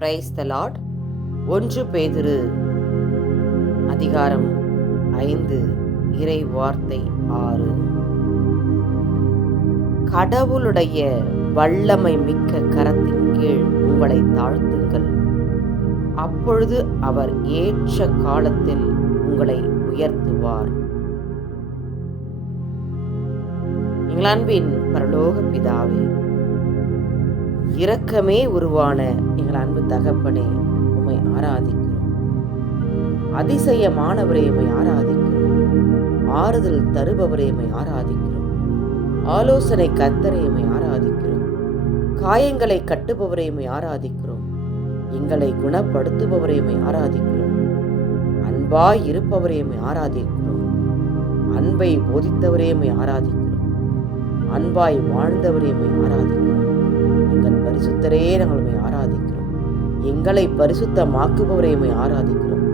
Praise the Lord. 1 பேதுரு அதிகாரம் 5 இறை வார்த்தை 6. கடவுளுடைய வல்லமை மிக்க கரத்தின் கீழ் உங்களை தாழ்த்துங்கள், அப்பொழுது அவர் ஏற்ற காலத்தில் உங்களை உயர்த்துவார். எங்கள் அன்பின் பரலோக பிதாவே, இரக்கமே உருவான எங்கள் அன்பு தகப்பனே, உம்மை ஆராதிக்கிறோம். அதிசயமானவரே உம்மை ஆராதிக்கிறோம். ஆறுதல் தருபவரே உம்மை ஆராதிக்கிறோம். ஆலோசனை கர்த்தரே உம்மை ஆராதிக்கிறோம். காயங்களை கட்டுபவரே உம்மை ஆராதிக்கிறோம். எங்களை குணப்படுத்துபவரே உம்மை ஆராதிக்கிறோம். அன்பாய் இருப்பவரே உம்மை ஆராதிக்கிறோம். அன்பை போதித்தவரே உம்மை ஆராதிக்கிறோம். அன்பாய் வாழ்ந்தவரே உம்மை ஆராதிக்கிறோம். எங்கள் பரிசுத்தரே நாங்கள் உம்மை ஆராதிக்கிறோம். எங்களை பரிசுத்தமாக்குபவரே உம்மை ஆராதிக்கிறோம்.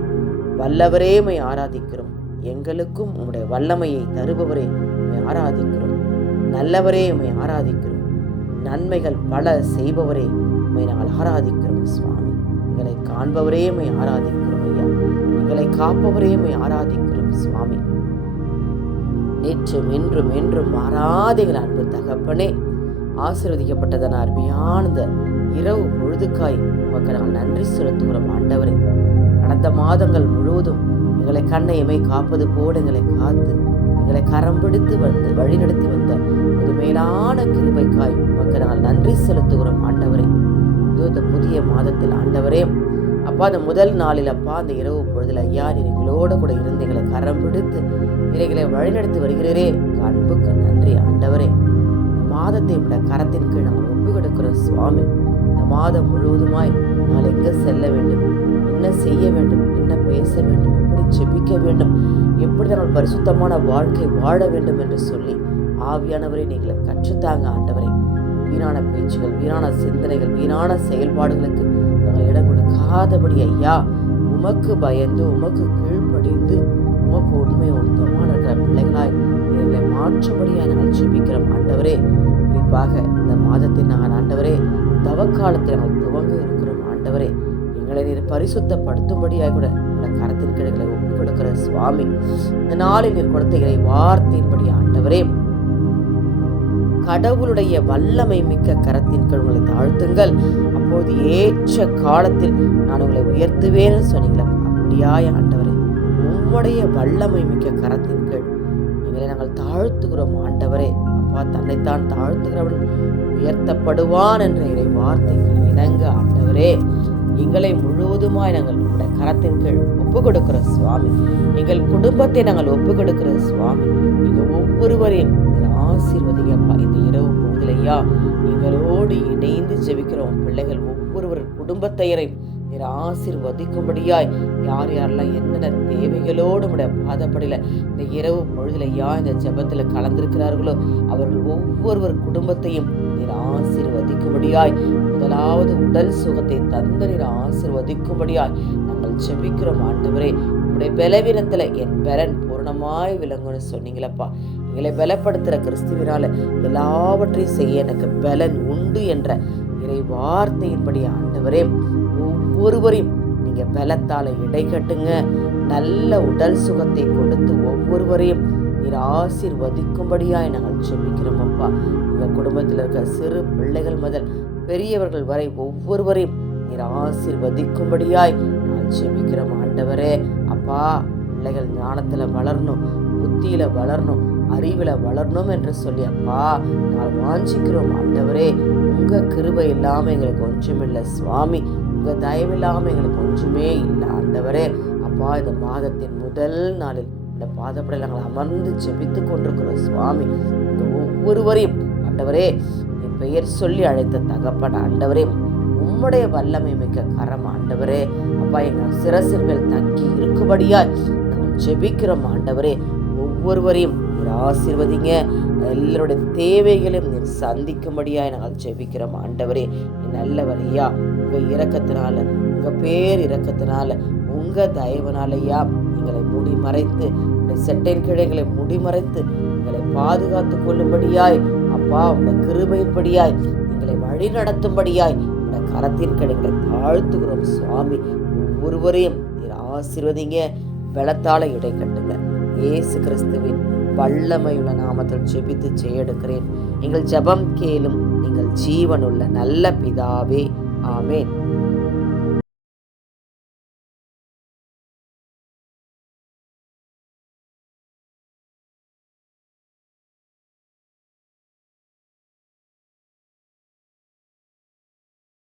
வல்லவரே உம்மை ஆராதிக்கிறோம். எங்களுக்கும் உம்முடைய வல்லமையை தருபவரே உம்மை ஆராதிக்கிறோம். நல்லவரே உம்மை ஆராதிக்கிறோம். நன்மைகள் பல செய்பவரே உம்மை நாங்கள் ஆராதிக்கிறோம். சுவாமி, எங்களை காண்பவரே உம்மை ஆராதிக்கிறோம். ஐயா, எங்களை காப்பவரே உம்மை ஆராதிக்கிறோம். சுவாமி, நேற்றும் இன்றும் என்றும் மாறாத எங்கள் அன்பு தகப்பனே, ஆசீர்வதிக்கப்பட்டதான அருமையானத இரவு பொழுதுக்காய் உமக்கு நாங்கள் நன்றி செலுத்துகிறோம். ஆண்டவரே, கடந்த மாதங்கள் முழுவதும் எங்களை கண்ணையமை காப்பது போல எங்களை காத்து எங்களை கரம் பிடித்து வந்து வழிநடத்தி வந்த ஒரு மேலான கிருபைக்காய் உமக்கு நாங்கள் நன்றி செலுத்துகிறோம். ஆண்டவரே, இந்த புதிய மாதத்தில் ஆண்டவரே அப்பா, அந்த முதல் நாளில் அப்பா, அந்த இரவு பொழுதில் ஐயா, நீர் எங்களோட கூட இருந்து எங்களை கரம் பிடித்து எங்களை வழிநடத்தி வருகிறீரே, அன்புக்கு நன்றி. ஆண்டவரே, மாதத்தை விட கரத்தின் கீழ் நாங்கள் ஒப்பு கொடுக்கிறோம். சுவாமி, இந்த மாதம் முழுவதுமாய் நாங்கள் எங்கே செல்ல வேண்டும், என்ன செய்ய வேண்டும், என்ன பேச வேண்டும், எப்படி ஜெபிக்க வேண்டும், எப்படி நாங்கள் பரிசுத்தமான வாழ்க்கை வாழ வேண்டும் என்று சொல்லி ஆவியானவரை நீங்கள் கற்றுத்தாங்க. ஆண்டவரே, வீணான பேச்சுகள், வீணான சிந்தனைகள், வீணான செயல்பாடுகளுக்கு நாங்கள் இடம் கொடுக்காதபடி ஐயா, உமக்கு பயந்து உமக்கு கீழ்ப்படிந்து உமக்கு உண்மை உத்தமமான இருக்கிற பிள்ளைகளாய் எங்களை மாற்றும்படியாக நாங்கள் ஜெபிக்கிறோம். ஆண்டவரே, குறிப்பாக இந்த மாதத்தில் நாங்கள் ஆண்டவரே தவக்காலத்தில் நாங்கள் துவங்க இருக்கிறோம். ஆண்டவரே, எங்களை நீர் பரிசுத்தப்படுத்தும்படியாக கூட இந்த கரத்தின் கிளைகளை ஒப்புக் கொடுக்கிற சுவாமி, இந்த நாளில் நீர் கொடுத்த இறை வார்த்தையின்படி ஆண்டவரே, கடவுளுடைய வல்லமை மிக்க கரத்தின் கீழ் உங்களை தாழ்த்துங்கள், அப்போது ஏற்ற காலத்தில் நான் உங்களை உயர்த்துவேன்னு சொன்னீங்களா. அப்படியாய் ஆண்டவரே, உம்முடைய வல்லமை மிக்க கரத்தின் கீழ் எங்களை நாங்கள் தாழ்த்துகிறோம். ஆண்டவரே, அப்பா, தன்னைத்தான் தாழ்த்துகிறவன் உயர்த்தப்படுவான் என்ற இறை வார்த்தைக்கு இணங்க ஆண்டவரே, எங்களை முழுவதுமாய் நாங்கள் உங்களுடைய கரத்தின் கீழ் ஒப்பு கொடுக்கிற சுவாமி, எங்கள் குடும்பத்தை நாங்கள் ஒப்பு கொடுக்கிற சுவாமி, எங்கள் ஒவ்வொருவரையும் ஆசீர்வதிங்கப்பா. இந்த இரவு பொழுதிலையா எங்களோடு இணைந்து ஜெபிக்கிறோம் பிள்ளைகள் ஒவ்வொருவர் குடும்பத்தையரை ஆசீர்வதிக்கும்படியாய் யார் யாரெல்லாம் என்னென்ன தேவைகளோடு உடைய பாதப்படியில் இந்த இரவு பொழுதிலையா இந்த ஜெபத்தில் கலந்திருக்கிறார்களோ அவர்கள் ஒவ்வொருவர் குடும்பத்தையும் நீர் ஆசீர்வதிக்கும்படியாய், முதலாவது உடல் சுகத்தை தந்து நீர் ஆசீர்வதிக்கும்படியாய் நாங்கள் ஜெபிக்கிறோம். ஆண்டவரே, உடைய பலவீனத்தில் என் பலன் பூர்ணமாய் விளங்கும்னு சொன்னீங்களப்பா. எங்களை பலப்படுத்துகிற கிறிஸ்துவினால எல்லாவற்றையும் செய்ய எனக்கு பலன் உண்டு என்ற இறை வார்த்தையின்படி ஆண்டவரே, ஒவ்வொருவரையும் நீங்க பலத்தால இடை கட்டுங்க. நல்ல உடல் சுகத்தை கொடுத்து ஒவ்வொருவரையும் நீர் ஆசீர்வதிக்கும்படியாய் நாங்கள் ஜெபிக்கிறோம். அப்பா, எங்க குடும்பத்தில் இருக்க சிறு பிள்ளைகள் முதல் பெரியவர்கள் வரை ஒவ்வொருவரையும் நீர் ஆசீர்வதிக்கும்படியாய் நாங்கள் ஜெபிக்கிறோம். ஆண்டவரே, அப்பா, பிள்ளைகள் ஞானத்துல வளரணும், புத்தியில வளரணும், அறிவுல வளரணும் என்று சொல்லி அப்பா நாங்கள் வாஞ்சிக்கிறோம். ஆண்டவரே, உங்க கிருபை இல்லாம எங்களுக்கு ஒன்றுமில்லை சுவாமி, உங்க தயவு இல்லாம எங்களுக்கு ஒன்றுமே இல்லை. ஆண்டவரே, அப்பா, இந்த மாதத்தின் முதல் நாளில் இந்த பாதப்படையில் நாங்கள் அமர்ந்து ஜெபித்து கொண்டிருக்கிறோம் சுவாமி. இந்த ஒவ்வொருவரையும் ஆண்டவரே என் பெயர் சொல்லி அழைத்த தகப்பன் ஆண்டவரே, உம்முடைய வல்லமை மிக்க கரம் ஆண்டவரே, அப்பா, எங்கள் சிரசின் மேல் தங்கி இருக்கும்படியாய் நாங்கள் ஜெபிக்கிறோம். ஆண்டவரே, ஒவ்வொருவரையும் நீர் ஆசீர்வதிங்க, எல்லாருடைய தேவைகளையும் நீர் சந்திக்கும்படியாய் நாங்கள் ஜெபிக்கிறோம். ஆண்டவரே, நீ நல்லவரையா, உங்க இரக்கத்தினால, உங்க பேர் இரக்கத்தினால, உங்க தயவனாலையா எங்களை மூடி மறைத்து, செட்டையின் கிளைகளை மூடி மறைத்து எங்களை பாதுகாத்து கொள்ளும்படியாய் அப்பா, உங்க கிருபையின்படியாய் எங்களை வழி நடத்தும்படியாய் அந்த கரத்தின் கடைகளை தாழ்த்துகிறோம் சுவாமி. ஒவ்வொருவரையும் நீர் ஆசீர்வதிங்க, பலத்தால இடை கட்டுங்க. இயேசு கிறிஸ்துவின் வல்லமையுள்ள நாமத்தில் ஜெபித்து செய்யெடுக்கிறேன். எங்கள் ஜெபம் கேளும் எங்கள் ஜீவனுள்ள நல்ல பிதாவே. ஆமென்.